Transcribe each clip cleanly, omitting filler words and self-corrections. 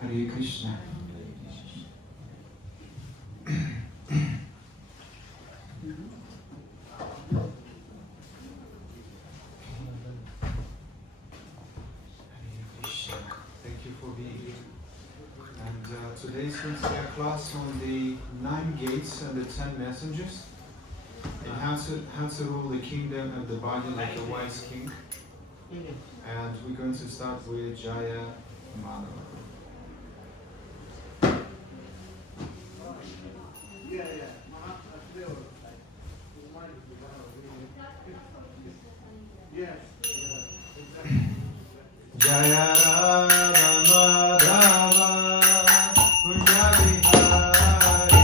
Hare Krishna. Thank you for being here. And today's going to be a class on the 9 gates and the 10 messengers, and how to rule the kingdom of the body like a wise king. And we're going to start with Jaya Madhava. Jaya Radha Madhava Punya Vihari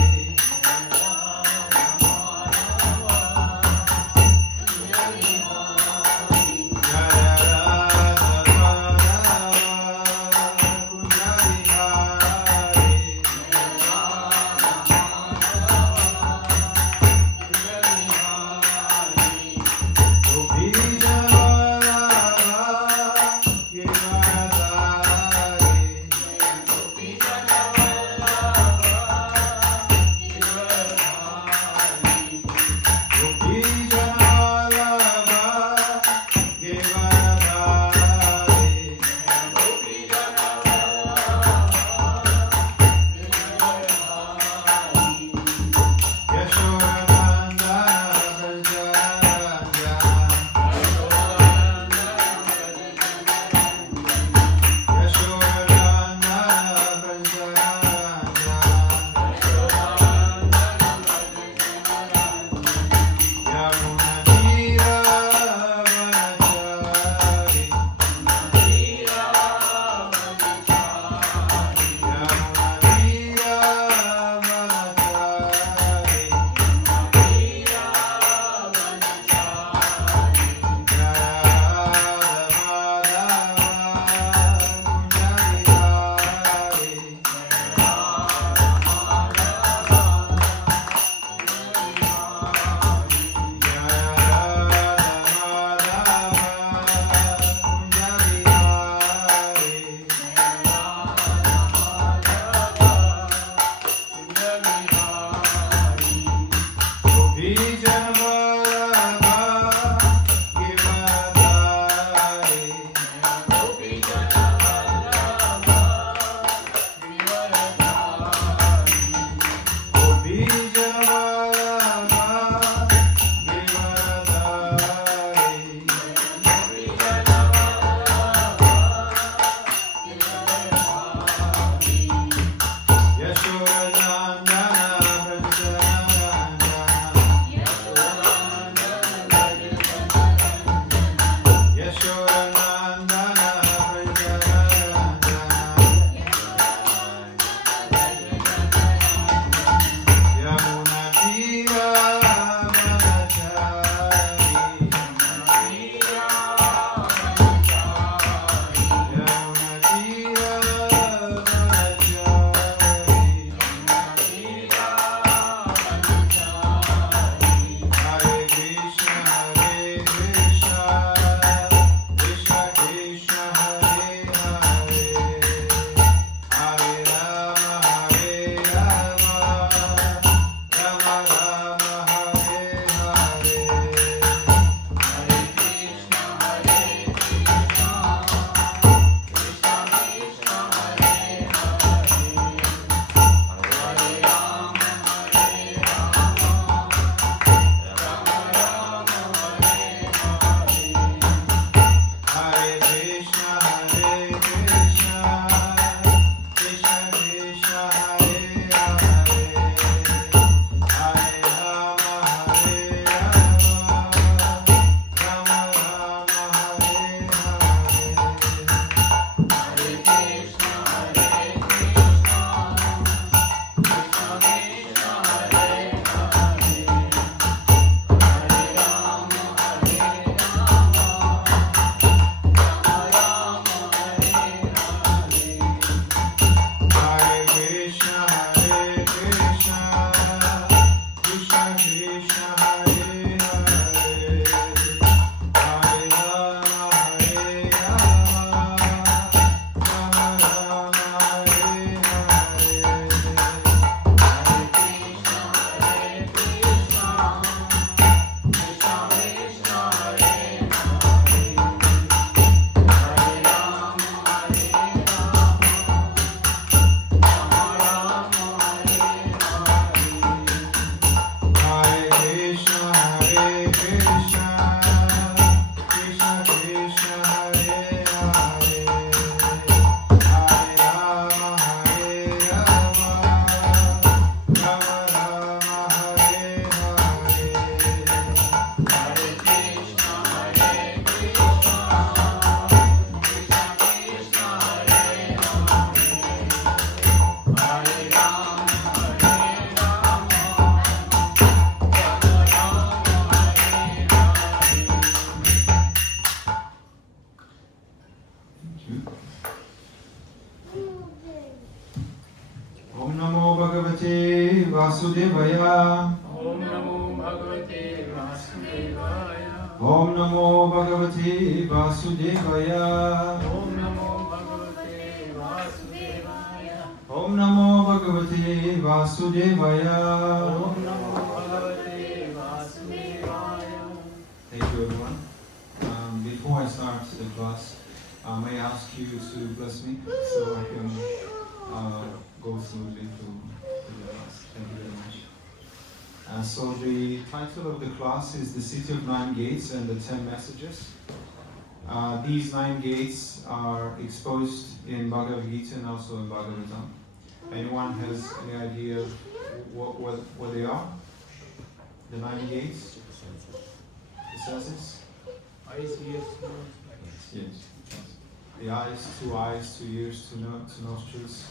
Jaya Radha Madhava Punya Vihari Gopi Jaya Radha Vasudevaya. Om Namo Bhagavate Vasudevaya. Om Namo Bhagavate Vasudevaya. Om Namo Bhagavate Vasudevaya. Om Namo Bhagavate Vasudevaya. Om Namo Bhagavate Vasudevaya. Thank you, everyone. Before I start the class, may I ask you to bless me so I can go smoothly to the class. Thank you very much. So the title of the class is The City of Nine Gates and the 10 Messages. These 9 gates are exposed in Bhagavad Gita and also in Bhagavatam. Anyone has any idea what they are? The 9 gates? The senses? Eyes, ears, nose. Yes. The eyes, 2 eyes, 2 ears, 2 nostrils,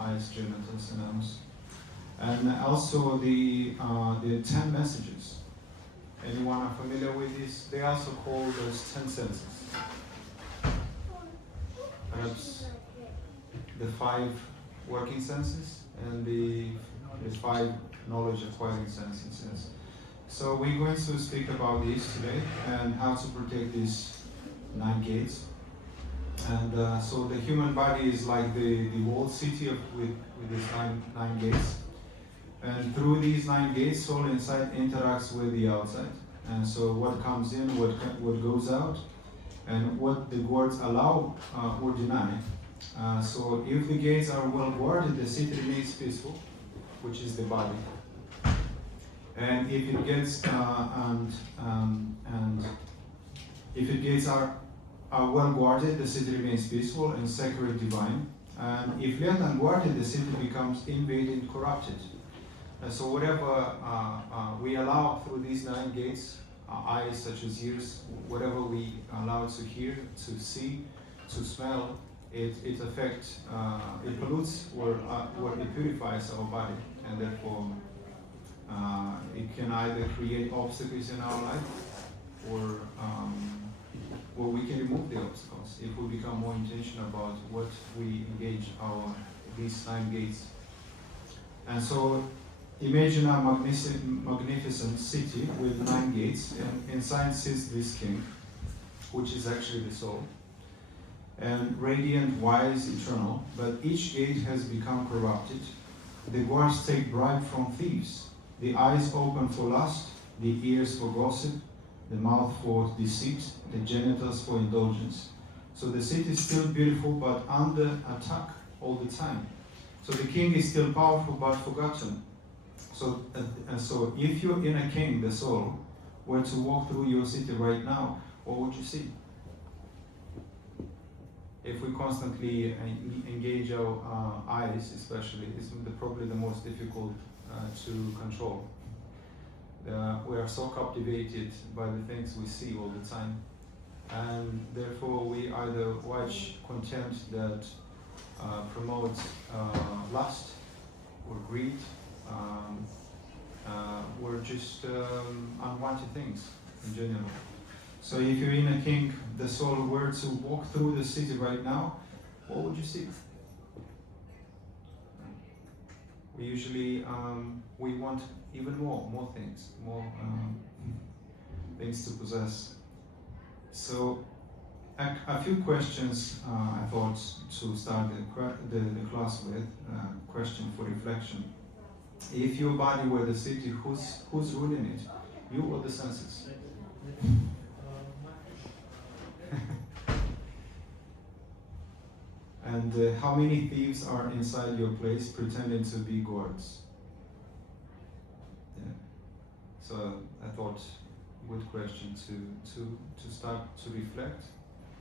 eyes, genitals, and nose. And also the 10 messages. Anyone are familiar with these? They also call those 10 senses. Perhaps the 5 working senses and the 5 knowledge acquiring senses. Yes. So we're going to speak about these today and how to protect these 9 gates. And so the human body is like the walled city with these nine gates. And through these 9 gates, soul inside interacts with the outside. And so what comes in, what goes out, and what the guards allow or deny. So if the gates are well guarded, the city remains peaceful, which is the body. And if it gets if the gates are well guarded, the city remains peaceful and sacred, divine. And if left unguarded, the city becomes invaded and corrupted. And so whatever we allow through these 9 gates, eyes such as ears, whatever we allow to hear, to see, to smell, it affects, it pollutes or it purifies our body, and therefore it can either create obstacles in our life or we can remove the obstacles if we become more intentional about what we engage these 9 gates. And so imagine a magnificent city with 9 gates, and inside sits this king, which is actually the soul, and radiant, wise, eternal, but each gate has become corrupted. The guards take bribe from thieves, the eyes open for lust, the ears for gossip, the mouth for deceit, the genitals for indulgence. So the city is still beautiful but under attack all the time. So the king is still powerful but forgotten. So if your inner king, the soul, were to walk through your city right now, what would you see? If we constantly engage our eyes, especially, is probably the most difficult to control. We are so captivated by the things we see all the time, and therefore we either watch content that promotes lust or greed, or just unwanted things in general. So if your inner king, the soul, were to walk through the city right now, what would you see? We usually we want even more things, more things to possess. So a few questions I thought to start the class with. Question for reflection: if your body were the city, who's ruling it? You or the senses? And how many thieves are inside your place pretending to be guards? Yeah. So I thought, good question to start to reflect,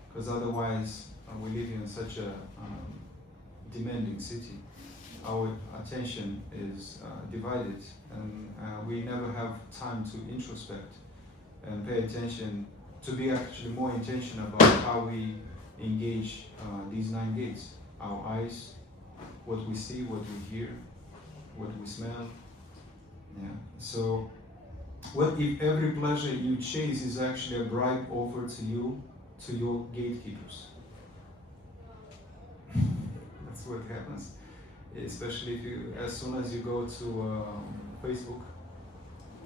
because otherwise we live in such a demanding city. Our attention is divided, and we never have time to introspect and pay attention, to be actually more intentional about how we engage these 9 gates. Our eyes, what we see, what we hear, what we smell. Yeah. So what if every pleasure you chase is actually a bribe offered to you, to your gatekeepers? That's what happens. especially if you, as soon as you go to Facebook,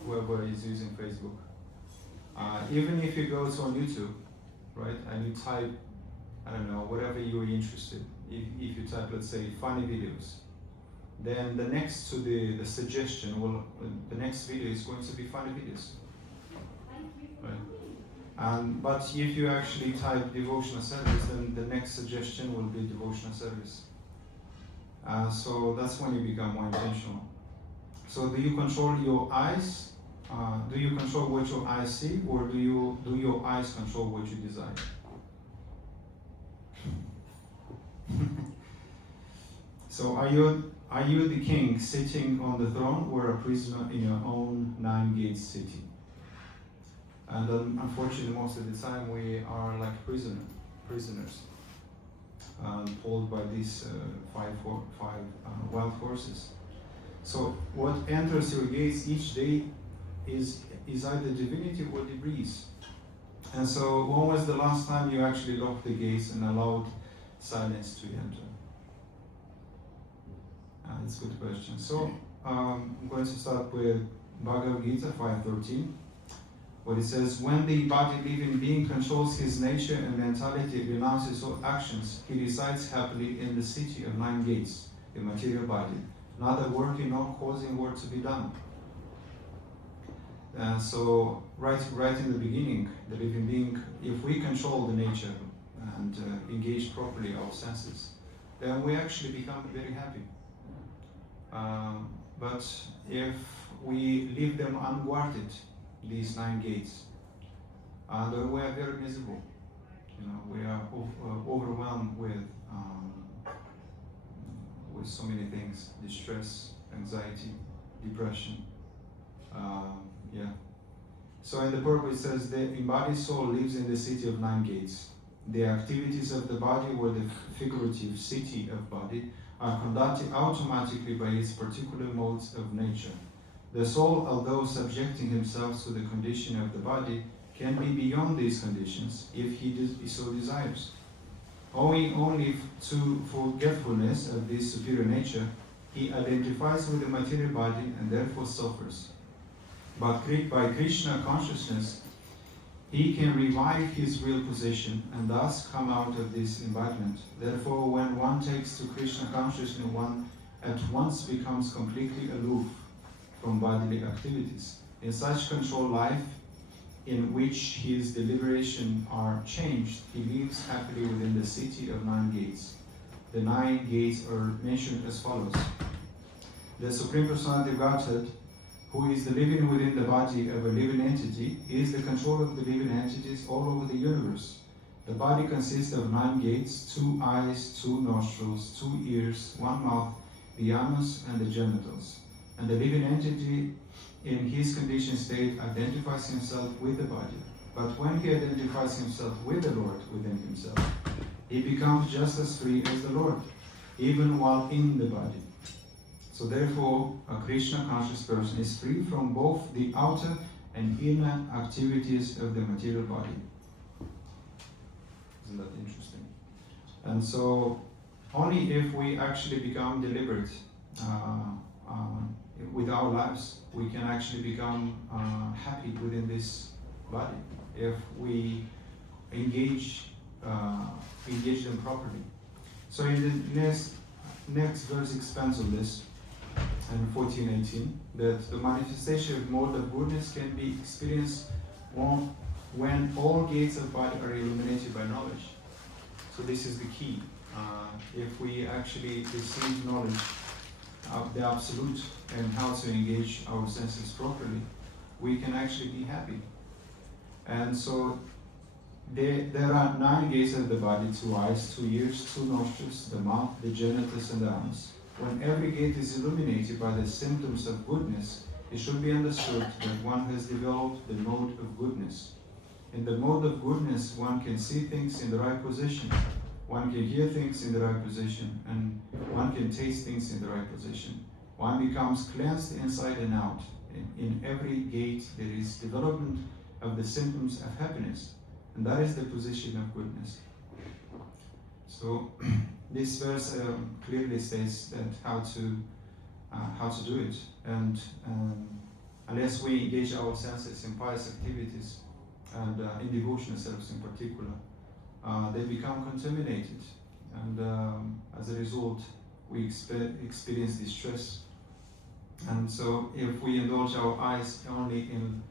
whoever is using Facebook, even if you go to on YouTube, right, and you type, I don't know, whatever you're interested. If you type, let's say, funny videos, then the next to the suggestion will, the next video is going to be funny videos, right? But if you actually type devotional service, then the next suggestion will be devotional service. So that's when you become more intentional. So do you control your eyes? Do you control what your eyes see, or do your eyes control what you desire? So are you the king sitting on the throne, or a prisoner in your own 9 gates city? And unfortunately, most of the time we are like prisoners, pulled by these five wild horses. So what enters your gates each day is either divinity or debris. And so when was the last time you actually locked the gates and allowed silence to enter? That's a good question. So I'm going to start with Bhagavad Gita 5.13, where it says, when the body living being controls his nature and mentality, renounces all actions, he resides happily in the city of 9 gates, the material body, neither working nor causing work to be done. And so right in the beginning, the living being, if we control the nature and engage properly our senses, then we actually become very happy. But if we leave them unguarded, these 9 gates, then we are very miserable. You know, we are overwhelmed with so many things: distress, anxiety, depression. Yeah. So in the purport it says, the embodied soul lives in the city of 9 gates. The activities of the body, or the figurative city of body, are conducted automatically by its particular modes of nature. The soul, although subjecting himself to the condition of the body, can be beyond these conditions if he so desires. Owing only to forgetfulness of this superior nature, he identifies with the material body and therefore suffers. But by Krishna consciousness, he can revive his real position and thus come out of this embodiment. Therefore, when one takes to Krishna consciousness, one at once becomes completely aloof from bodily activities. In such controlled life, in which his deliberation are changed, he lives happily within the city of 9 gates. The 9 gates are mentioned as follows. The Supreme Personality of Godhead, who is the living within the body of a living entity, is the control of the living entities all over the universe. The body consists of 9 gates, 2 eyes, 2 nostrils, 2 ears, 1 mouth, the anus, and the genitals. And the living entity in his conditioned state identifies himself with the body. But when he identifies himself with the Lord within himself, he becomes just as free as the Lord, even while in the body. So therefore, a Krishna conscious person is free from both the outer and inner activities of the material body. Isn't that interesting? And so, only if we actually become deliberate with our lives, we can actually become happy within this body. If we engage them properly. So in the next verse expands on this, and 14:18, that the manifestation of mode of goodness can be experienced when all gates of body are illuminated by knowledge. So this is the key. If we actually receive knowledge of the absolute and how to engage our senses properly, we can actually be happy. And so there are 9 gates of the body: 2 eyes, 2 ears, 2 nostrils, the mouth, the genitals, and the anus. When every gate is illuminated by the symptoms of goodness, it should be understood that one has developed the mode of goodness. In the mode of goodness, one can see things in the right position, one can hear things in the right position, and one can taste things in the right position. One becomes cleansed inside and out. In every gate, there is development of the symptoms of happiness, and that is the position of goodness. So this verse clearly states that how to do it, and unless we engage our senses in pious activities and in devotional service in particular, they become contaminated, and as a result, we experience distress. And so, if we indulge our eyes only in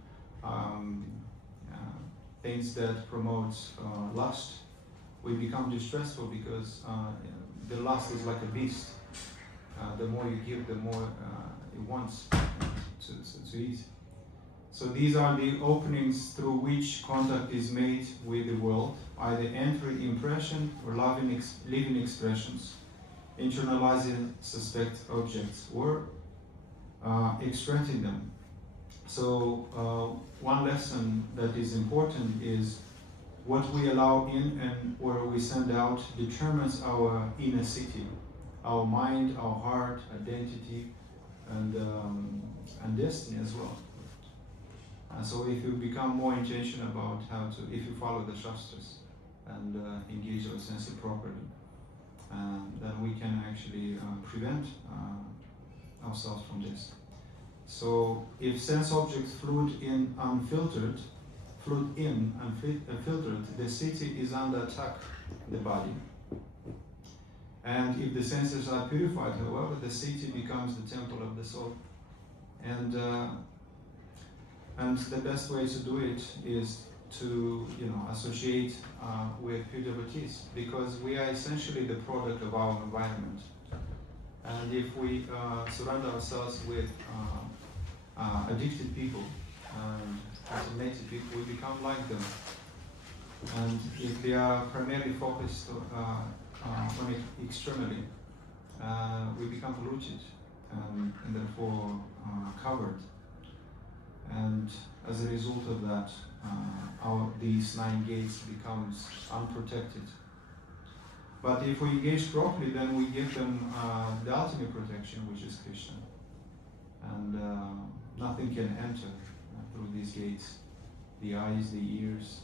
things that promote lust, we become distressful because the lust is like a beast. The more you give, the more it wants to eat. So these are the openings through which contact is made with the world, either entering impression or living expressions, internalizing suspect objects, or extracting them. So one lesson that is important is what we allow in and where we send out determines our inner city, our mind, our heart, identity, and destiny as well. So if you become more intentional about if you follow the Shastras and engage our senses properly, then we can actually prevent ourselves from this. So if sense objects float in unfiltered, the city is under attack, the body. And if the senses are purified, however, the city becomes the temple of the soul. And the best way to do it is to associate with pure devotees, because we are essentially the product of our environment. And if we surround ourselves with addicted people and contaminated people, we become like them. And if they are primarily focused on it externally, we become polluted and therefore covered. And as a result of that, these 9 gates becomes unprotected. But if we engage properly, then we give them the ultimate protection, which is Krishna. And nothing can enter through these gates. The eyes, the ears,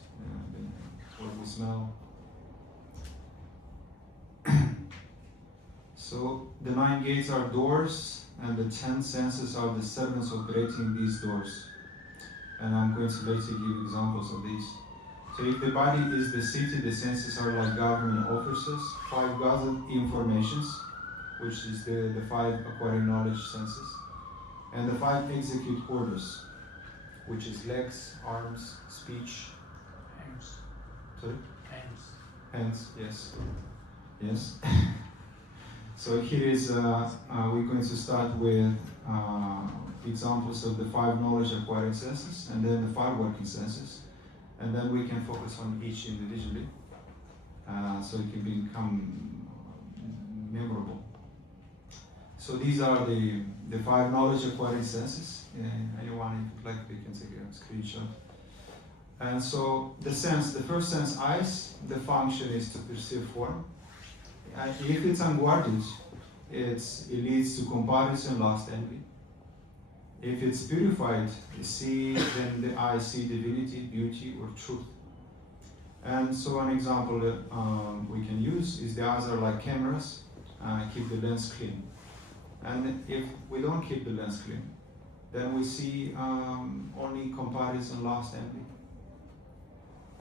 what we smell. So the 9 gates are doors, and the 10 senses are the servants operating these doors. And I'm going to later give examples of these. So if the body is the city, the senses are like government officers, 5 gathered informations, which is the 5 acquiring knowledge senses, and the 5 execute orders, which is legs, arms, speech. Hands. Sorry? Hands. Hands, yes. Yes. So here is, we're going to start with examples of the 5 knowledge acquiring senses, and then the 5 working senses. And then we can focus on each individually, so it can become memorable. So these are the 5 knowledge acquiring senses. Anyone, if you'd like, they can take a screenshot. And so the first sense, eyes, the function is to perceive form. If it's unguarded, it leads to comparison, lust, envy. If it's purified, then the eyes see divinity, beauty, or truth. And so an example that we can use is the eyes are like cameras, keep the lens clean. And if we don't keep the lens clean, then we see only comparison, lust, envy.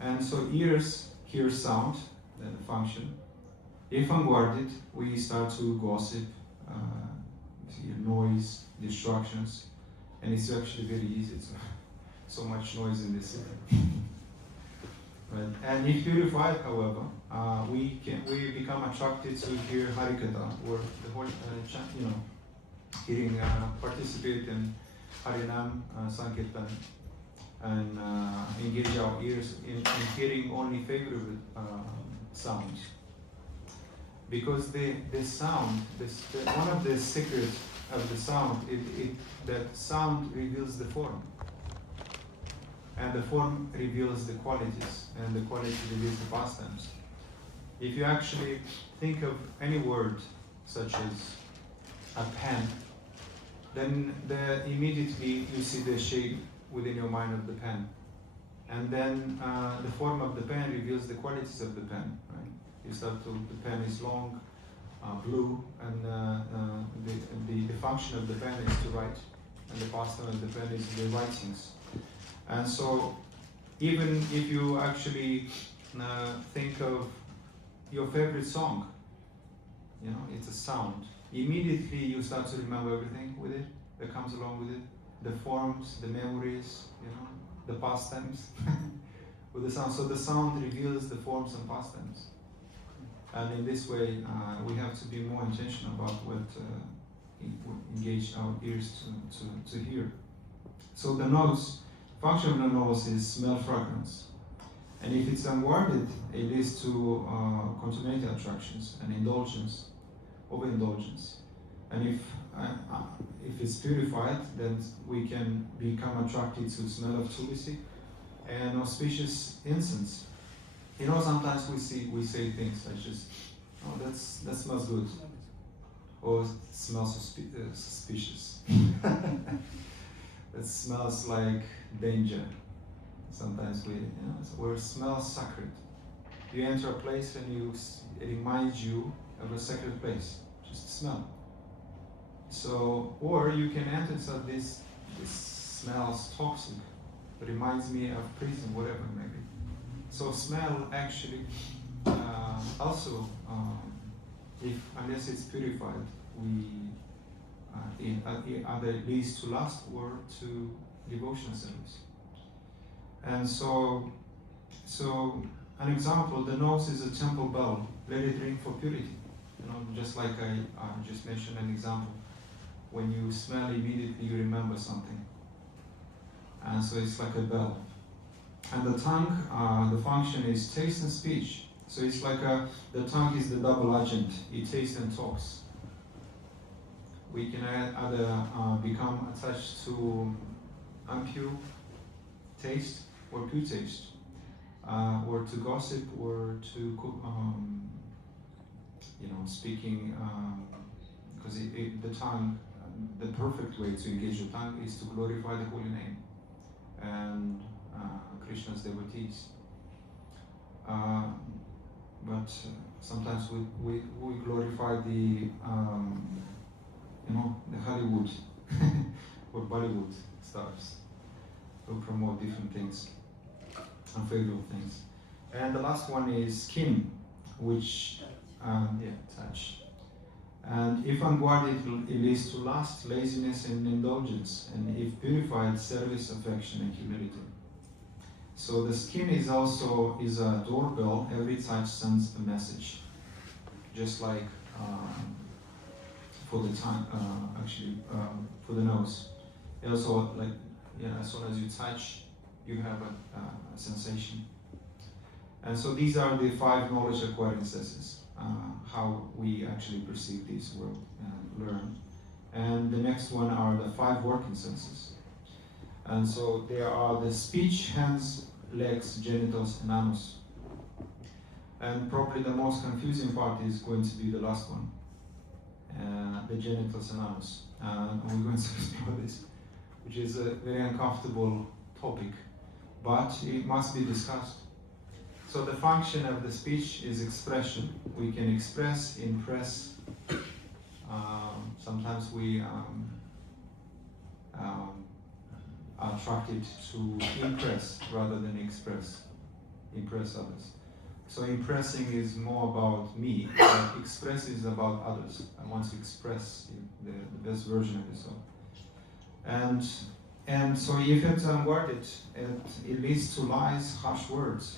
And so ears hear sound, the function. If unguarded, we start to gossip, hear noise, distractions. And it's actually very easy. It's so much noise in this city. Right. And if purified, however, we become attracted to hear Harikatha, or the whole hearing, participate in Harinam, Sankirtan, and engage our ears in hearing only favorable sounds. Because the sound, one of the secrets of the sound, that sound reveals the form, and the form reveals the qualities, and the quality reveals the pastimes. If you actually think of any word, such as a pen, then immediately you see the shape within your mind of the pen, and then the form of the pen reveals the qualities of the pen, right? You start to, the pen is long, blue, and the function of the pen is to write, and the pastime of the pen is the writings. And so, even if you actually think of your favorite song, you know, it's a sound. Immediately you start to remember everything with it that comes along with it, the forms, the memories, you know, the pastimes with the sound. So the sound reveals the forms and pastimes. And in this way, we have to be more intentional about what engage our ears to hear. So the nose, function of the nose is smell fragrance. And if it's unguarded, it leads to contaminated attractions and indulgence, overindulgence. And if it's purified, then we can become attracted to smell of tulsi and auspicious incense. You know, sometimes we say things such as, "Oh, that smells good," or "smells suspicious." That smells like danger. Sometimes or smells sacred. You enter a place and it reminds you of a sacred place, just the smell. So, or you can enter, so this smells toxic, it reminds me of prison, whatever it may be. So smell actually also, unless it's purified, it either leads to lust or to devotional service. And so an example, the nose is a temple bell. Let it ring for purity. You know, just like I just mentioned an example. When you smell, immediately you remember something. And so it's like a bell. And the tongue, the function is taste and speech. So it's like the tongue is the double agent. It tastes and talks. We can either become attached to impure taste or pure taste, or to gossip, or to speaking, because the tongue, the perfect way to engage your tongue is to glorify the holy name and Krishna's devotees. But sometimes we glorify the Hollywood or Bollywood stars who promote different things, unfavorable things. And the last one is skin, which touch. And if unguarded, it leads to lust, laziness, and indulgence. And if purified, service, affection, and humility. So the skin is also a doorbell. Every touch sends a message, just like for the tongue, for the nose. It also, as soon as you touch, you have a sensation. And so these are the 5 knowledge acquiring senses, how we actually perceive this world and learn. And the next one are the 5 working senses. And so there are the speech, hands, legs, genitals, and anus. And probably the most confusing part is going to be the last one, the genitals and anus. And we're going to explore this, which is a very uncomfortable topic, but it must be discussed. So the function of the speech is expression. We can express, impress. Sometimes we are attracted to impress rather than impress others. So impressing is more about me, but express is about others. I want to express the best version of yourself. And so if it's unguarded, it leads to lies, harsh words.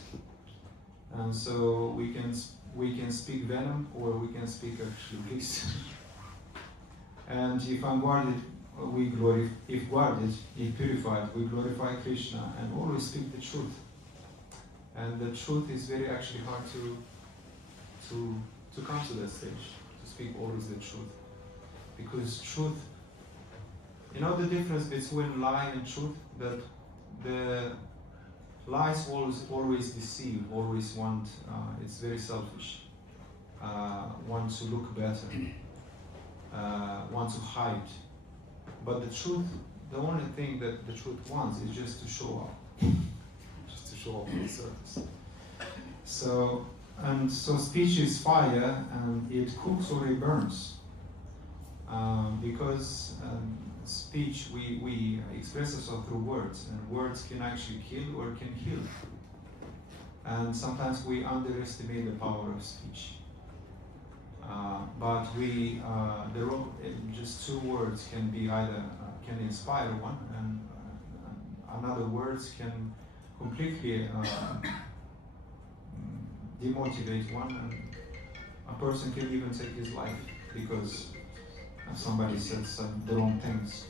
And so we can speak venom, or we can speak actually peace. And if unguarded, if guarded, if purified, we glorify Krishna and always speak the truth. And the truth is very actually hard to come to that stage, to speak always the truth. Because truth, you know the difference between lie and truth? That the lies always deceive, always want, it's very selfish, want to look better, want to hide. But the truth, the only thing that the truth wants is just to show up. Just to show up on the surface. So and so speech is fire, and it cooks or it burns. Because speech, we express ourselves through words, and words can actually kill or can heal. And sometimes we underestimate the power of speech. But just two words can be either can inspire one, and another words can completely demotivate one, and a person can even take his life because somebody said the wrong things.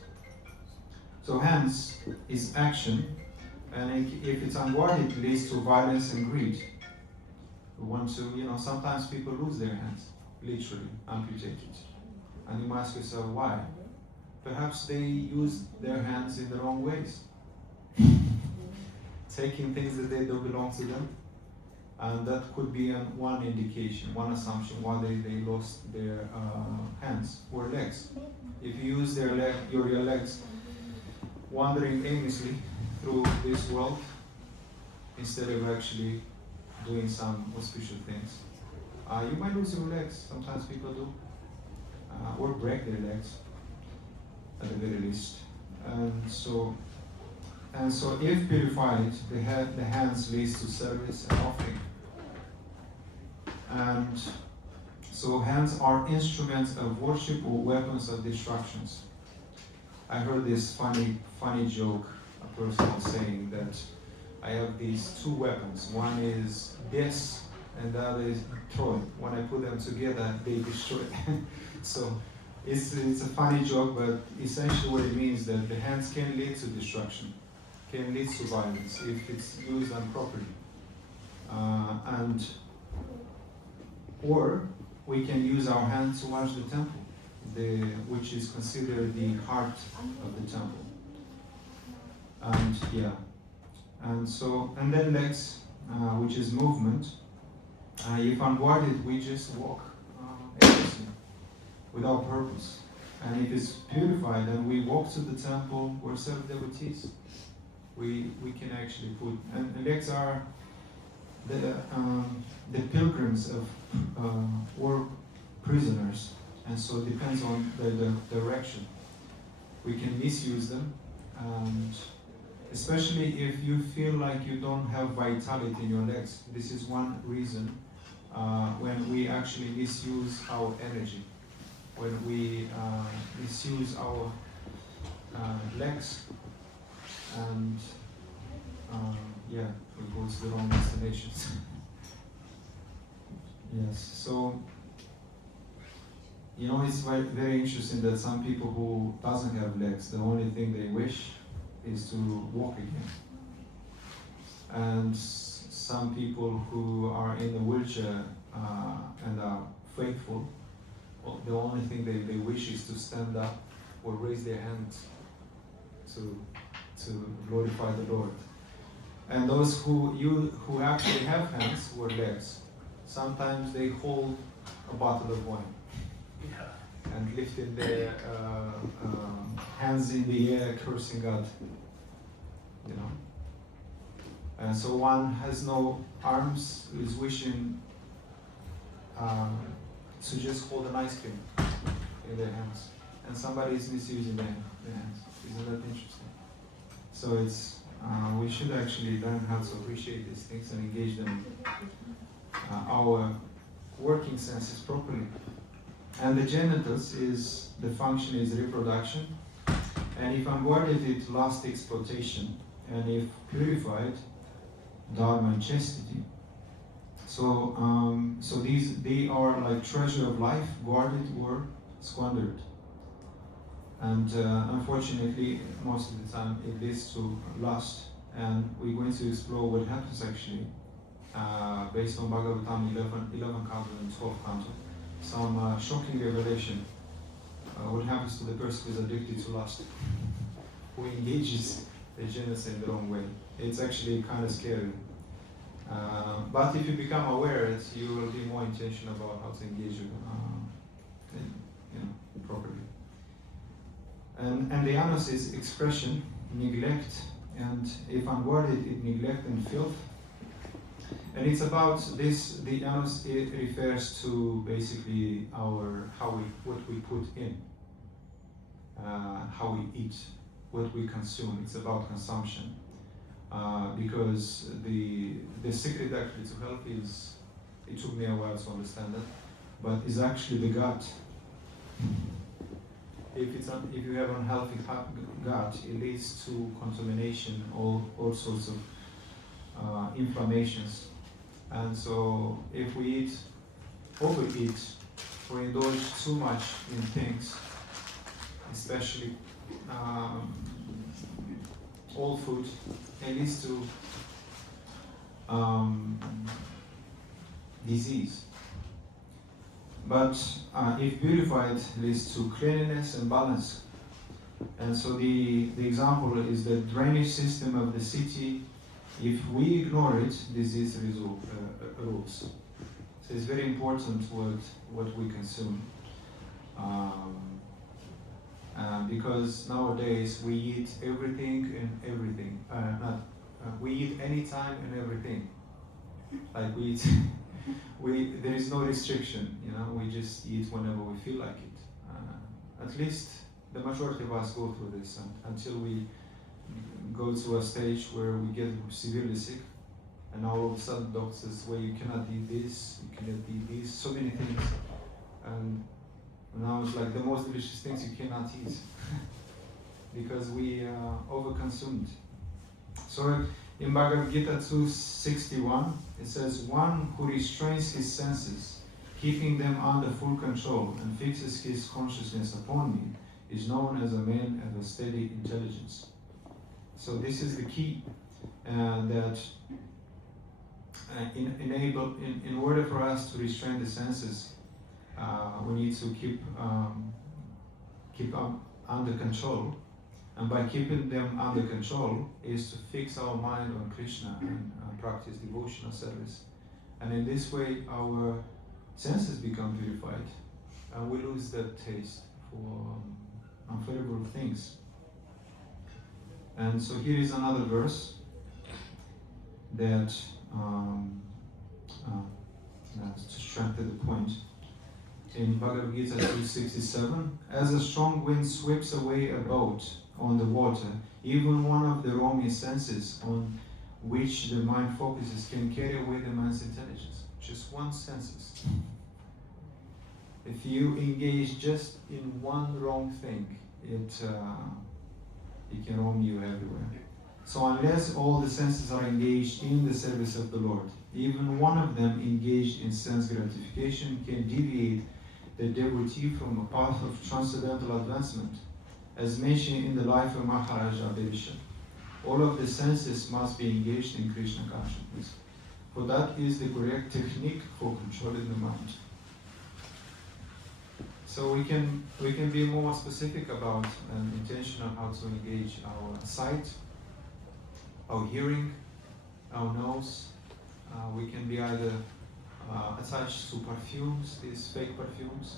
So hands is action, and if it's unguarded, it leads to violence and greed. We want to, sometimes people lose their hands, literally amputated. And you might ask yourself, why? Perhaps they use their hands in the wrong ways, taking things that they don't belong to them. And that could be one indication, one assumption why they lost their hands or legs. If you use your legs wandering aimlessly through this world instead of actually doing some auspicious things, you might lose your legs. Sometimes people do, or break their legs at the very least. And so if purified, the hands leads to service and offering. And so hands are instruments of worship or weapons of destructions. I heard this funny joke, a person was saying that I have these two weapons. One is this and the other is Troy. When I put them together, they destroy. So it's a funny joke, but essentially what it means that the hands can lead to destruction, can lead to violence if it's used improperly. Or we can use our hands to wash the temple, which is considered the heart of the temple. And then legs, which is movement. If unguarded, we just walk aimlessly, without purpose. And if it's purified, then we walk to the temple or serve devotees. We can actually put, and legs are the pilgrims of or prisoners, and so it depends on the direction. We can misuse them, and especially if you feel like you don't have vitality in your legs. This is one reason when we actually misuse our energy, when we misuse our legs, and we go to the wrong destinations. Yes, so it's very interesting that some people who doesn't have legs, the only thing they wish is to walk again. And some people who are in a wheelchair and are faithful, well, the only thing they wish is to stand up or raise their hands to glorify the Lord. And those who actually have hands or legs, sometimes they hold a bottle of wine and lifting their hands in the air, cursing God. And so one has no arms, is wishing to just hold an ice cream in their hands, and somebody is misusing their hands. Isn't that interesting? So it's we should actually learn how to appreciate these things and engage them our working senses properly. And the genitals the function is reproduction, and if unguarded, it lost exploitation, and if purified, dharma and chastity. So they are like treasure of life, guarded or squandered. And unfortunately, most of the time it leads to lust, and we're going to explore what happens actually based on Bhagavatam 11 canto and 12 canto. Some shocking revelation. What happens to the person who is addicted to lust, who engages the genocide in the wrong way. It's actually kind of scary. But if you become aware, you will be more intentional about how to engage properly. And the anus is expression, neglect, and if unguarded, it neglect and filth. And it's about this. The anus, it refers to basically what we put in, how we eat, what we consume. It's about consumption, because the secret actually to health is. It took me a while to understand that, but is actually the gut. If you have unhealthy gut, it leads to contamination, all sorts of inflammations. And so if we overeat, or indulge too much in things, especially all food, it leads to disease. But if purified, leads to cleanliness and balance. And so the example is the drainage system of the city. If we ignore it, disease rules. So it's very important what we consume. Because nowadays we eat everything and everything. We eat anytime and everything. Like we eat, there is no restriction. We just eat whenever we feel like it. At least the majority of us go through this until we go to a stage where we get severely sick, and all of a sudden doctor says, well, you cannot eat this, you cannot eat these, so many things. And now it's like the most delicious things you cannot eat because we overconsumed. So in Bhagavad Gita 2:61, it says, one who restrains his senses, keeping them under full control, and fixes his consciousness upon me, is known as a man of a steady intelligence. So this is the key, that in order for us to restrain the senses, we need to keep under control. And by keeping them under control is to fix our mind on Krishna and practice devotional service. And in this way, our senses become purified, and we lose that taste for unfavorable things. And so here is another verse that to strengthen the point. In Bhagavad Gita 2:67, as a strong wind sweeps away a boat on the water, even one of the roaming senses on which the mind focuses can carry away the man's intelligence. Just one senses. If you engage just in one wrong thing, it can roam you everywhere. So unless all the senses are engaged in the service of the Lord, even one of them engaged in sense gratification can deviate the devotee from a path of transcendental advancement. As mentioned in the life of Maharaja Berisha, all of the senses must be engaged in Krishna consciousness, for that is the correct technique for controlling the mind. So we can be more specific about an intention of how to engage our sight, our hearing, our nose. We can be either attached to perfumes, these fake perfumes,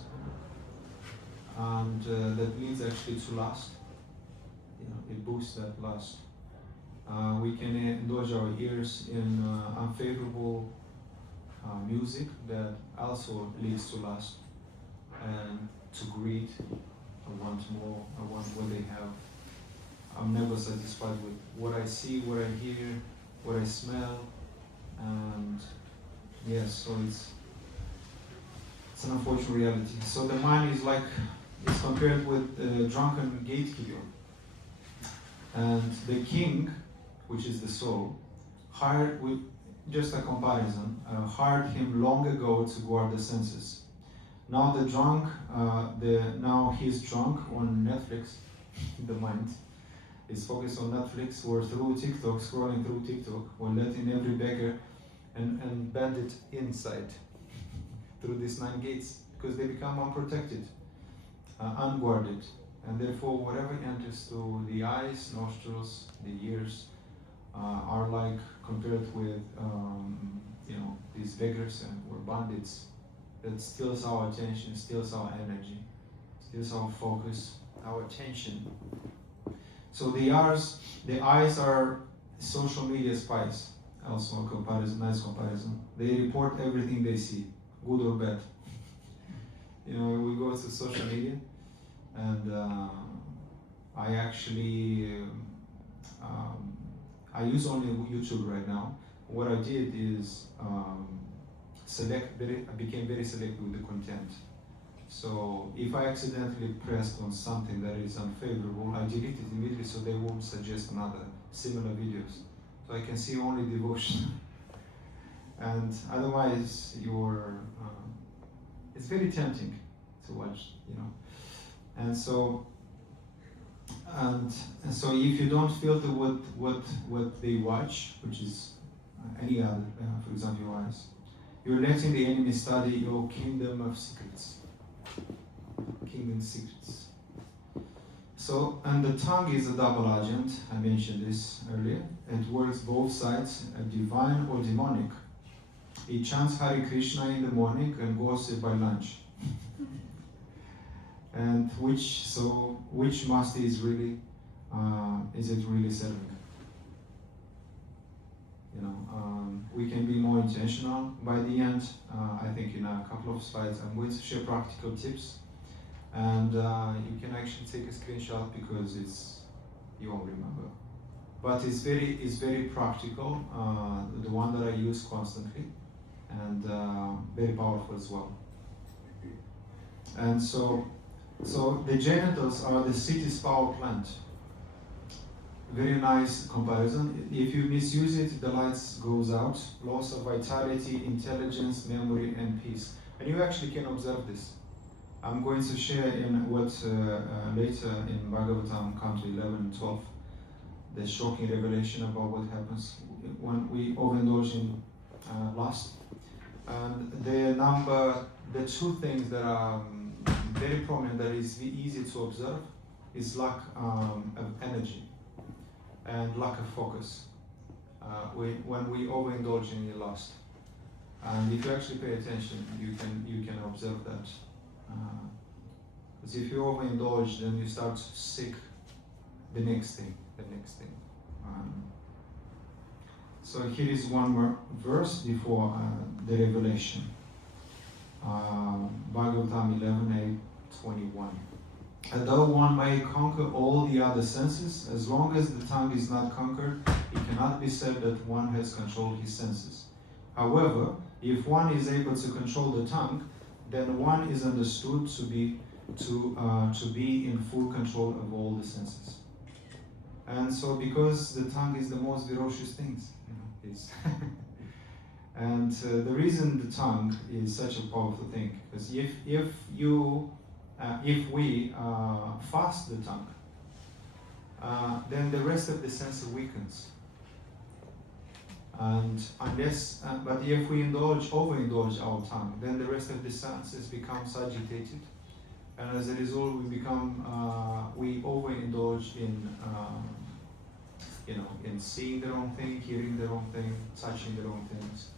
and that leads actually to lust. It boosts that lust. We can indulge our ears in unfavorable music that also leads to lust and to greed. I want more, I want what they have. I'm never satisfied with what I see, what I hear, what I smell, and yes, so it's an unfortunate reality. So the mind is compared with a drunken gatekeeper, and the king, which is the soul, hired with just a comparison, hired him long ago to guard the senses. Now the drunk, now he's drunk on Netflix. The mind is focused on Netflix or through TikTok, scrolling through TikTok, or letting every beggar and bandit inside through these 9 gates, because they become unprotected, unguarded, and therefore whatever enters through the eyes, nostrils, the ears, are compared with these beggars or bandits that steals our attention, steals our energy, steals our focus, our attention. So the eyes are social media spies. also a comparison, nice comparison. They report everything they see, good or bad. You know, we go to social media, and I actually I use only YouTube right now. What I did is I became very selective with the content. So if I accidentally pressed on something that is unfavorable, I delete it immediately so they won't suggest another similar videos. So I can see only devotion. And otherwise, it's very tempting to watch, you know. And so if you don't filter what they watch, which is any other, for example, your eyes, you're letting the enemy study your kingdom of secrets. Kingdom secrets. So, and the tongue is a double agent. I mentioned this earlier. It works both sides, divine or demonic. It chants Hare Krishna in the morning and gossip by lunch. And which master is it really serving? You know, we can be more intentional. By the end, I think in a couple of slides, I'm going to share practical tips, and you can actually take a screenshot because you won't remember. But it's very practical. The one that I use constantly, and very powerful as well. And so the genitals are the city's power plant. Very nice comparison. If you misuse it, the lights goes out, loss of vitality, intelligence, memory, and peace. And you actually can observe this. I'm going to share in what later in Bhagavatam, Canto 11 and 12, the shocking revelation about what happens when we overindulge in lust. And the two things that are very prominent, that is easy to observe, is lack of energy and lack of focus when we overindulge in lust. And if you actually pay attention, you can observe that. Because if you overindulge, then you start to seek the next thing. So here is one more verse before the revelation. Bhagavatam 11:8-21. Although one may conquer all the other senses, as long as the tongue is not conquered, it cannot be said that one has controlled his senses. However, if one is able to control the tongue, then one is understood to be in full control of all the senses. And so, because the tongue is the most ferocious things, is and the reason the tongue is such a powerful thing, because if we fast the tongue, then the rest of the sense weakens. And but if we overindulge our tongue, then the rest of the senses becomes agitated, and as a result, we overindulge in seeing the wrong thing, hearing the wrong thing, touching the wrong things,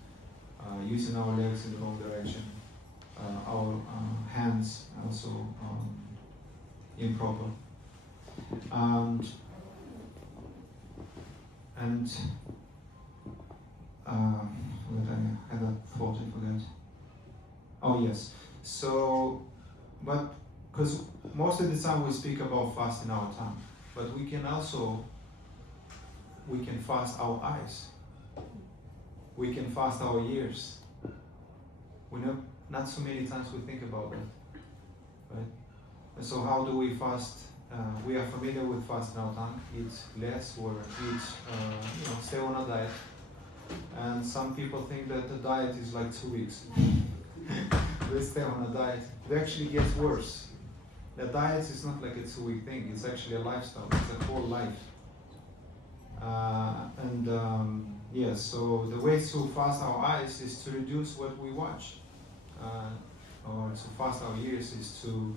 using our legs in the wrong direction, our hands also improper, and I had a thought, I forgot. Oh yes. So, but because most of the time we speak about fasting our tongue, but we can fast our eyes. We can fast our ears. Not so many times we think about that, right? And so how do we fast? We are familiar with fasting our tongue, eat less or eat, stay on a diet. And some people think that the diet is like 2 weeks. They stay on a diet. It actually gets worse. The diet is not like a 2-week thing. It's actually a lifestyle. It's a whole life. So the way to fast our eyes is to reduce what we watch. Or to fast our ears is to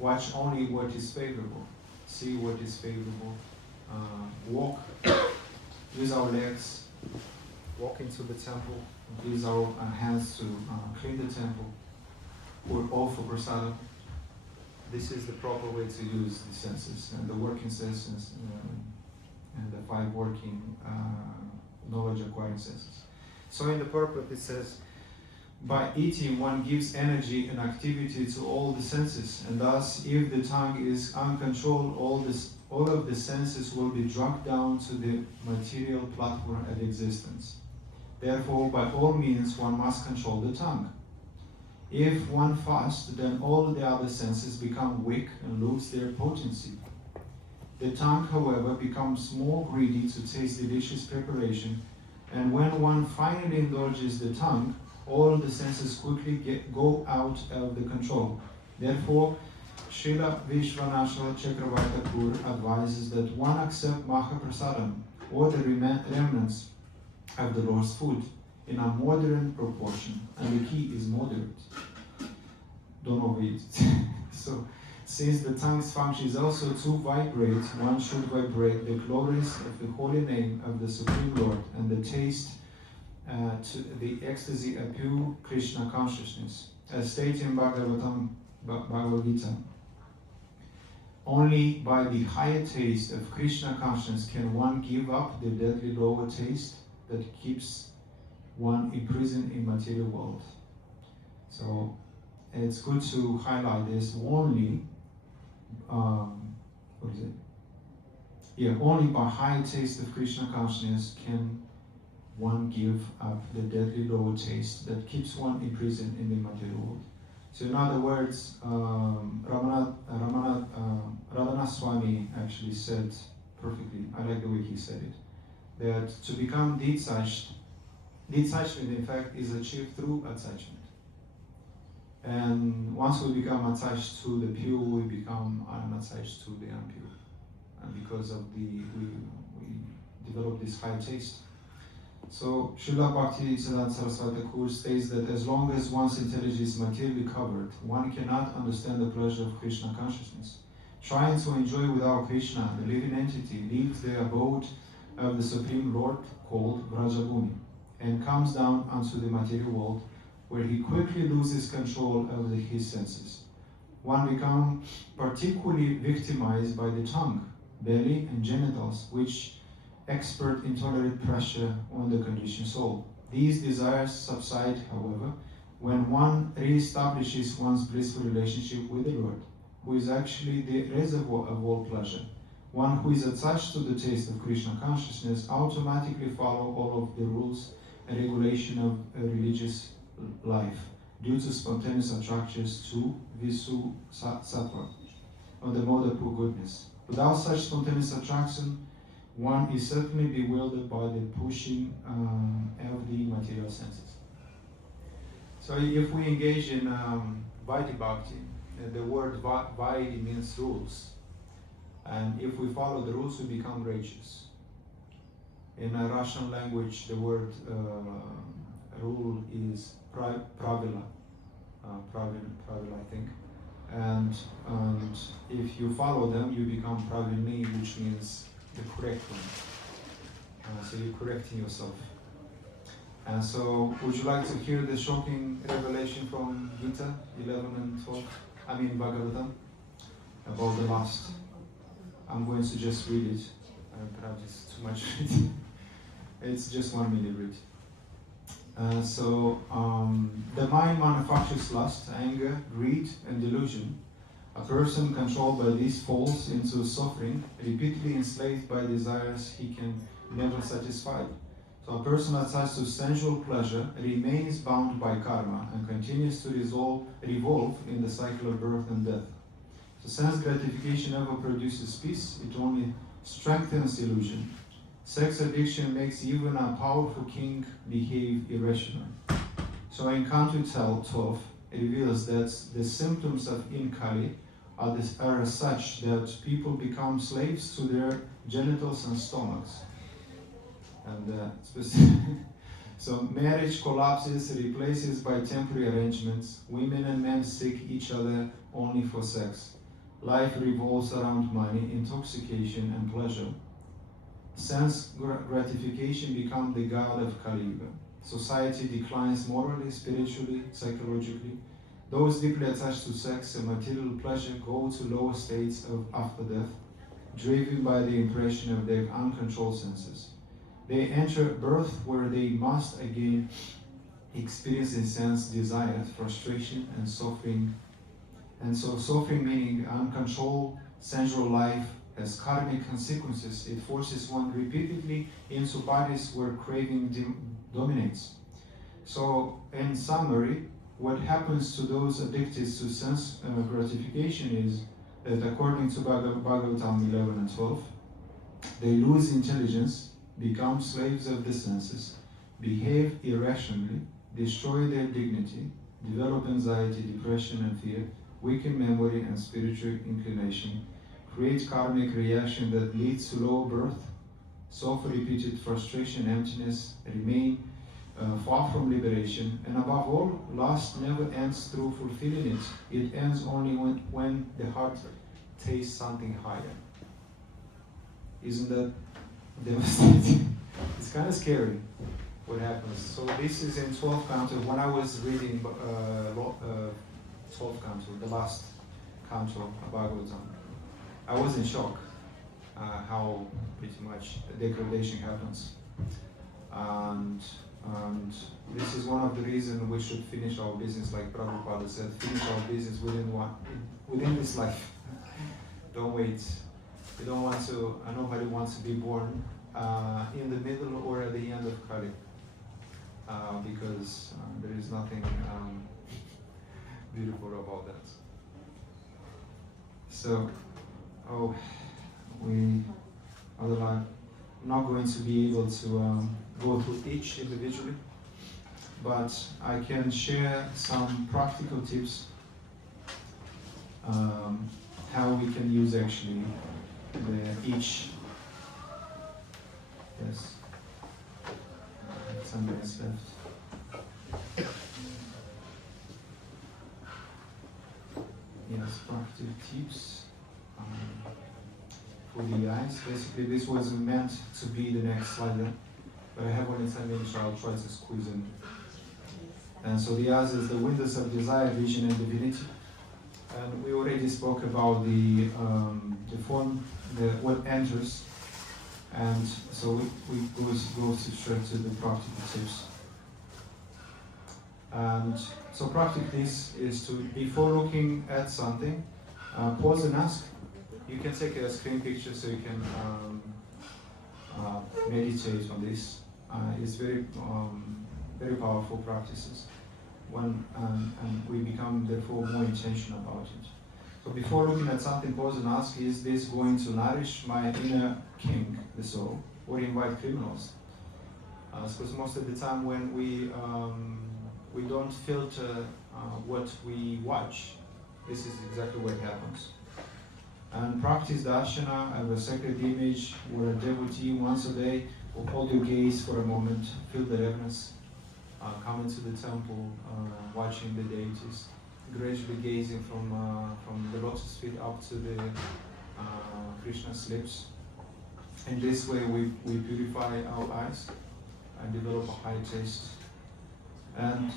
watch only what is favorable. See what is favorable. Walk. Use our legs, walk into the temple, use our hands to clean the temple, or offer prasadam. This is the proper way to use the senses, and the working senses, and the 5 working knowledge acquiring senses. So in the purport it says, by eating one gives energy and activity to all the senses, and thus if the tongue is uncontrolled, all of the senses will be dragged down to the material platform of existence. Therefore, by all means one must control the tongue. If one fasts, then all the other senses become weak and lose their potency. The tongue, however, becomes more greedy to taste delicious preparation, and when one finally indulges the tongue, all the senses quickly go out of the control. Therefore, Srila Vishwanatha Chakravarti Thakur advises that one accept Mahaprasadam, or the remnants of the Lord's food, in a moderate proportion, and the key is moderate. Don't overeat. So, since the tongue's function is also to vibrate, one should vibrate the glories of the holy name of the Supreme Lord and the taste to the ecstasy of pure Krishna consciousness. As stated in Bhagavad Gita, only by the higher taste of Krishna consciousness can one give up the deadly lower taste that keeps one imprisoned in material world. So it's good to highlight this. Only only by high taste of Krishna consciousness can one give up the deadly lower taste that keeps one imprisoned in the material world. So in other words, Radhanath Swami actually said perfectly, I like the way he said it, that to become detached in fact is achieved through attachment. And once we become attached to the pure, we become unattached to the impure. And because of we develop this high taste. So Srila Bhaktisiddhanta Saraswati Thakur states that as long as one's intelligence is materially covered, one cannot understand the pleasure of Krishna consciousness. Trying to enjoy without Krishna, the living entity leaves the abode of the Supreme Lord called Vrajabhumi and comes down onto the material world, where he quickly loses control over his senses. One becomes particularly victimized by the tongue, belly, and genitals, which expert intolerant pressure on the conditioned soul. These desires subside, however, when one reestablishes one's blissful relationship with the Lord, who is actually the reservoir of all pleasure. One who is attached to the taste of Krishna consciousness automatically follows all of the rules and regulation of a religious life due to spontaneous attractions to Visu Sattva, on the mode of pure goodness. Without such spontaneous attraction, one is certainly bewildered by the pushing of the material senses. So if we engage in Vaidhi Bhakti, the word Vaidhi means rules. And if we follow the rules, we become righteous. In Russian language, the word rule is pravila, I think. And if you follow them, you become pravilni, which means the correct one. So you're correcting yourself. And so, would you like to hear the shocking revelation from Gita 11 and 12? Bhagavatam, about the lust. I'm going to just read it. Perhaps it's too much reading. It's just 1 minute read. The mind manufactures lust, anger, greed, and delusion. A person controlled by these falls into suffering, repeatedly enslaved by desires he can never satisfy. So a person attached to sensual pleasure remains bound by karma and continues to revolve in the cycle of birth and death. So sense gratification never produces peace, it only strengthens illusion. Sex addiction makes even a powerful king behave irrationally. So in Canto 12, it reveals that the symptoms of Inkali are such that people become slaves to their genitals and stomachs. And so marriage collapses, replaces by temporary arrangements. Women and men seek each other only for sex. Life revolves around money, intoxication, and pleasure. Sense gratification becomes the god of Kali Yuga. Society declines morally, spiritually, psychologically. Those deeply attached to sex and material pleasure go to lower states of after death, driven by the impression of their uncontrolled senses. They enter birth where they must again experience in sense desire, frustration, and suffering. And so suffering meaning uncontrolled sensual life has karmic consequences. It forces one repeatedly into bodies where craving dominates. So in summary, what happens to those addicted to sense gratification is that according to Bhagavatam 11 and 12, they lose intelligence, become slaves of the senses, behave irrationally, destroy their dignity, develop anxiety, depression and fear, weaken memory and spiritual inclination, create karmic reaction that leads to low birth, suffer repeated frustration, emptiness, remain far from liberation, and above all, lust never ends through fulfilling it. It ends only when the heart tastes something higher. Isn't that devastating? It's kind of scary what happens. So this is in 12th canto. When I was reading 12th canto, the last canto of Bhagavatam, I was in shock how pretty much the degradation happens. And this is one of the reasons we should finish our business, like Prabhupada said, finish our business within this life. Don't wait. You don't want to, nobody wants to be born in the middle or at the end of Kali, because there is nothing beautiful about that. So, I'm not going to be able to go through each individually, but I can share some practical tips how we can use actually each. Yes, 10 minutes left. Yes, practical tips for the eyes. Basically, this was meant to be the next slide there, but I have only 10 minutes, so I'll try to squeeze in. And so the eyes is the windows of desire, vision, and divinity. And we already spoke about the form, what enters, and so we go straight to the practical tips. And so practical is to, before looking at something, pause and ask. You can take a screen picture so you can meditate on this. It's very powerful practices. And we become therefore more intentional about it. So before looking at something, pause and ask: is this going to nourish my inner king, the soul, or invite criminals? Because most of the time when we don't filter what we watch, this is exactly what happens. And practice darshana of a sacred image or a devotee once a day, or hold your gaze for a moment, feel the reverence. Come into the temple, watching the deities, gradually gazing from the lotus feet up to the Krishna's lips. In this way, we purify our eyes and develop a high taste. And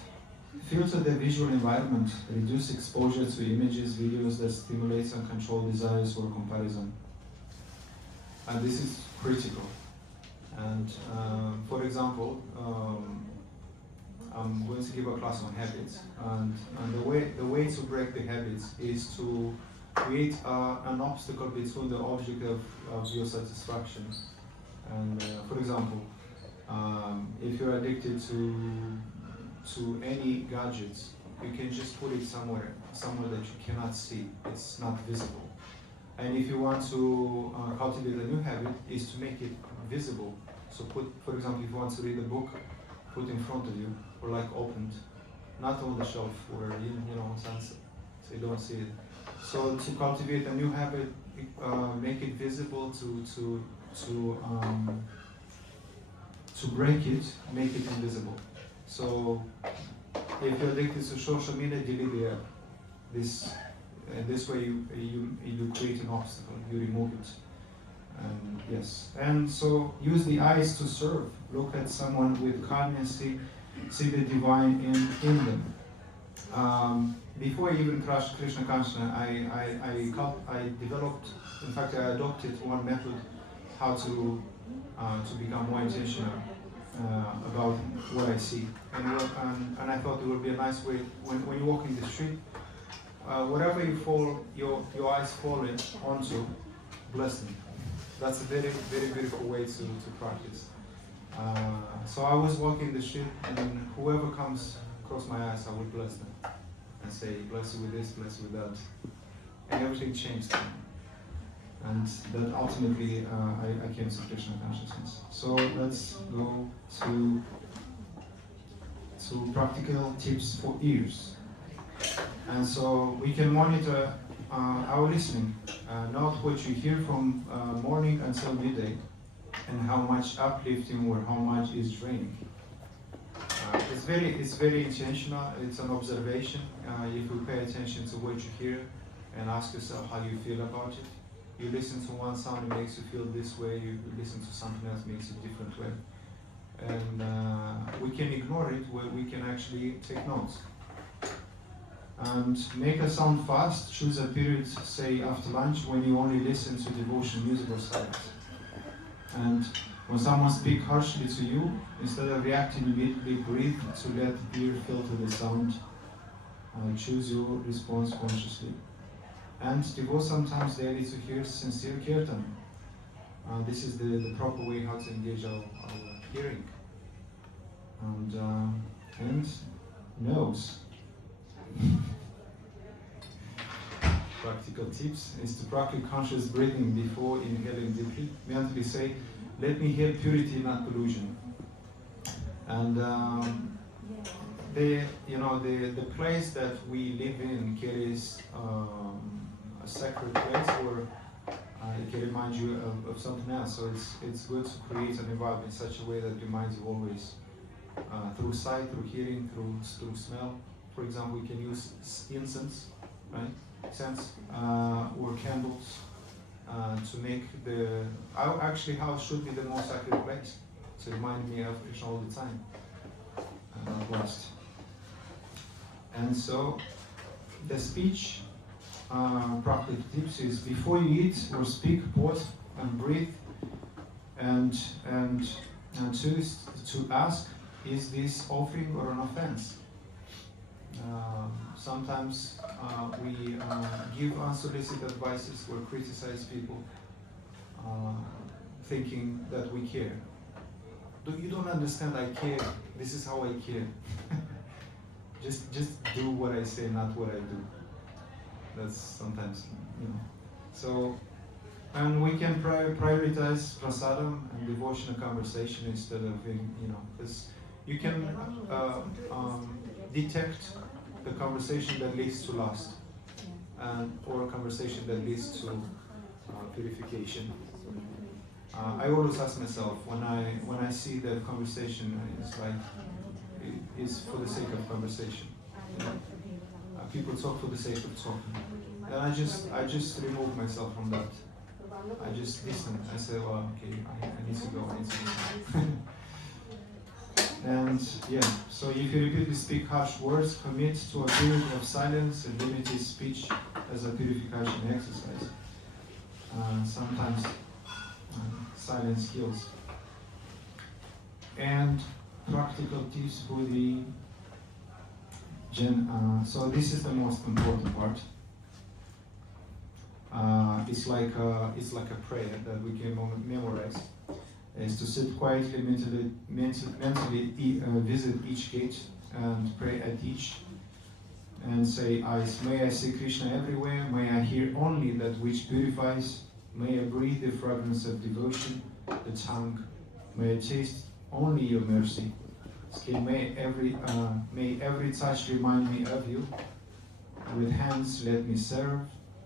filter the visual environment, reduce exposure to images, videos that stimulates and control desires or comparison. And this is critical. And for example, I'm going to give a class on habits, and the way to break the habits is to create an obstacle between the object of your satisfaction. And for example, if you're addicted to any gadgets, you can just put it somewhere that you cannot see. It's not visible. And if you want to cultivate a new habit, is to make it visible. So for example, if you want to read a book, put in front of you, or like opened, not on the shelf or on sunset, so you don't see it. So to cultivate a new habit, make it visible. To break it, make it invisible. So if you're addicted to social media, delete the app. This way you create an obstacle, you remove it. Yes, and so use the eyes to serve. Look at someone with kindness, see the divine in them. Before I even crushed Krishna consciousness, I developed, in fact I adopted one method how to to become more intentional about what I see. And I thought it would be a nice way when you walk in the street, whatever you fall, your eyes fall onto, bless them. That's a very, very beautiful way to practice. So I was walking the street, and whoever comes across my eyes, I would bless them and say, bless you with this, bless you with that. And everything changed. And that ultimately I came to Krishna consciousness. So let's go to practical tips for ears. And so we can monitor our listening, note what you hear from morning until midday, and how much uplifting or how much is draining. It's very intentional. It's an observation. If you pay attention to what you hear and ask yourself how you feel about it. You listen to one sound, it makes you feel this way. You listen to something else, makes you different way. And we can ignore it, where we can actually take notes. And make a sound fast. Choose a period, say after lunch, when you only listen to devotion music or silence. And when someone speaks harshly to you, instead of reacting immediately, breathe to let ear filter the sound. Choose your response consciously. And devote sometimes daily to hear sincere kirtan. This is the proper way how to engage our hearing. And nose. Practical tips is to practice conscious breathing before inhaling deeply. Mentally say, let me hear purity, not pollution. And the place that we live in carries a sacred place, or it can remind you of something else. So it's good to create an environment in such a way that reminds you always, through sight, through hearing, through smell. For example, we can use incense, right? Scents, or candles, to make actually house should be the most sacred place. To remind me of Krishna all the time. Last. And so the speech practical tips is before you eat or speak, pause and breathe, and choose to ask, is this offering or an offense? Sometimes we give unsolicited advices or criticize people, thinking that we care. You don't understand, I care. This is how I care. just do what I say, not what I do. That's sometimes, So, and we can prioritize prasadam and devotional conversation instead of, because you can detect the conversation that leads to lust, or a conversation that leads to purification. I always ask myself when I see that conversation is for the sake of conversation. People talk for the sake of talking, and I just remove myself from that. I just listen. I say, well, okay, I need to go. I need to listen. And so if you repeatedly speak harsh words, commit to a period of silence and limited speech as a purification exercise. Sometimes silence heals. And practical tips for the so this is the most important part. It's like a prayer that we can memorize. Is to sit quietly, mentally visit each gate and pray at each, and say, may I see Krishna everywhere, may I hear only that which purifies, may I breathe the fragrance of devotion, the tongue, may I taste only your mercy. Skin, may every touch remind me of you. With hands, let me serve.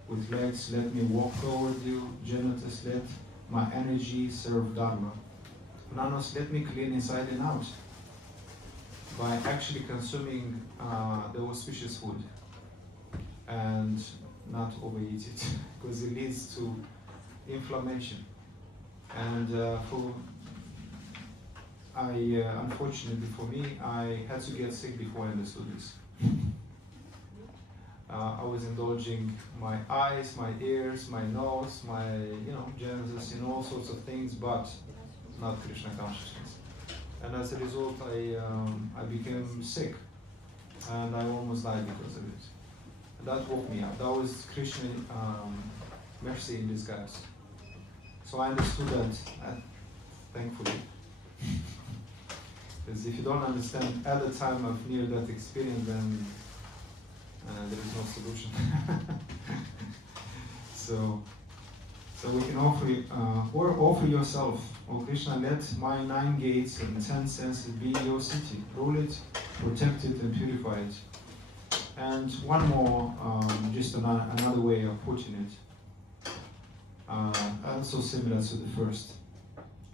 With legs, let me walk toward you. Genitals, let my energy serve Dharma. Nanos, let me clean inside and out by actually consuming the auspicious food and not overeat it, because it leads to inflammation. And unfortunately for me, I had to get sick before I understood this. I was indulging my eyes, my ears, my nose, my genitals in all sorts of things, but not Krishna consciousness. And as a result, I became sick, and I almost died because of it. And that woke me up. That was Krishna mercy in disguise. So I understood that, thankfully. Because if you don't understand at the time of near-death experience, then there is no solution. So we can offer or offer yourself, O Krishna, let my 9 gates and 10 senses be your city. Rule it, protect it, and purify it. And one more, just another way of putting it, also similar to the first,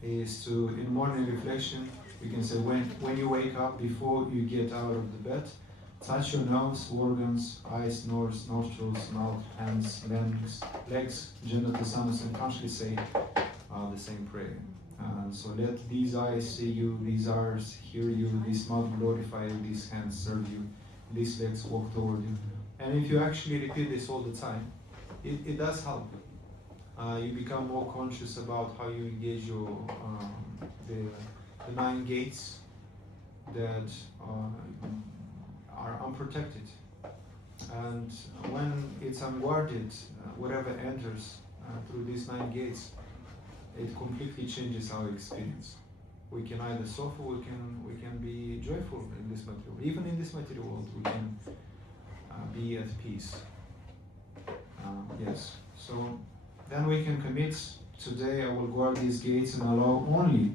is to, in morning reflection, we can say when you wake up, before you get out of the bed, touch your nose, organs, eyes, nose, nostrils, mouth, hands, legs, genitals, anus, and consciously say the same prayer. So let these eyes see you, these ears hear you, this mouth glorify you, these hands serve you, these legs walk toward you. And if you actually repeat this all the time, it does help. You become more conscious about how you engage your the 9 gates that are unprotected. And when it's unguarded, whatever enters through these 9 gates, it completely changes our experience. We can either suffer, we can be joyful in this material. Even in this material world, we can be at peace. Yes. So then we can commit, today I will guard these gates and allow only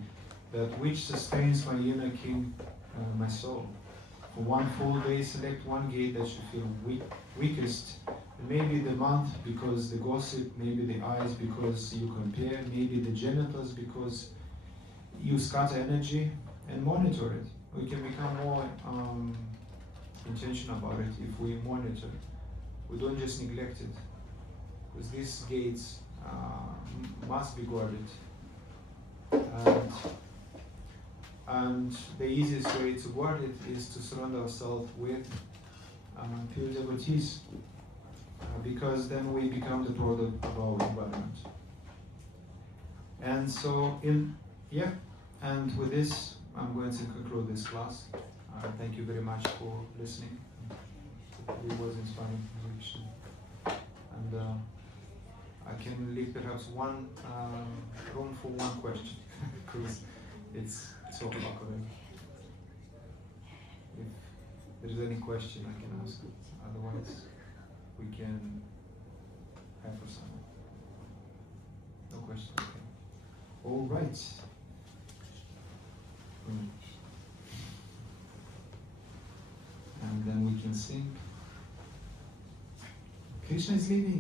that which sustains my inner king, my soul. For one full day, select one gate that you feel weakest. Maybe the mouth because the gossip, maybe the eyes because you compare, maybe the genitals because you scatter energy, and monitor it. We can become more intentional about it if we monitor it. We don't just neglect it, because these gates must be guarded. And the easiest way to guard it is to surround ourselves with pure devotees, because then we become the product of our environment. And so, and with this, I'm going to conclude this class. Thank you very much for listening. It was inspiring conversation. And I can leave perhaps one room for one question, because it's 12 o'clock already. If there's any question, I can ask it. Otherwise, we can have for some. No question. Okay. All right. And then we can sing. Krishna is leaving.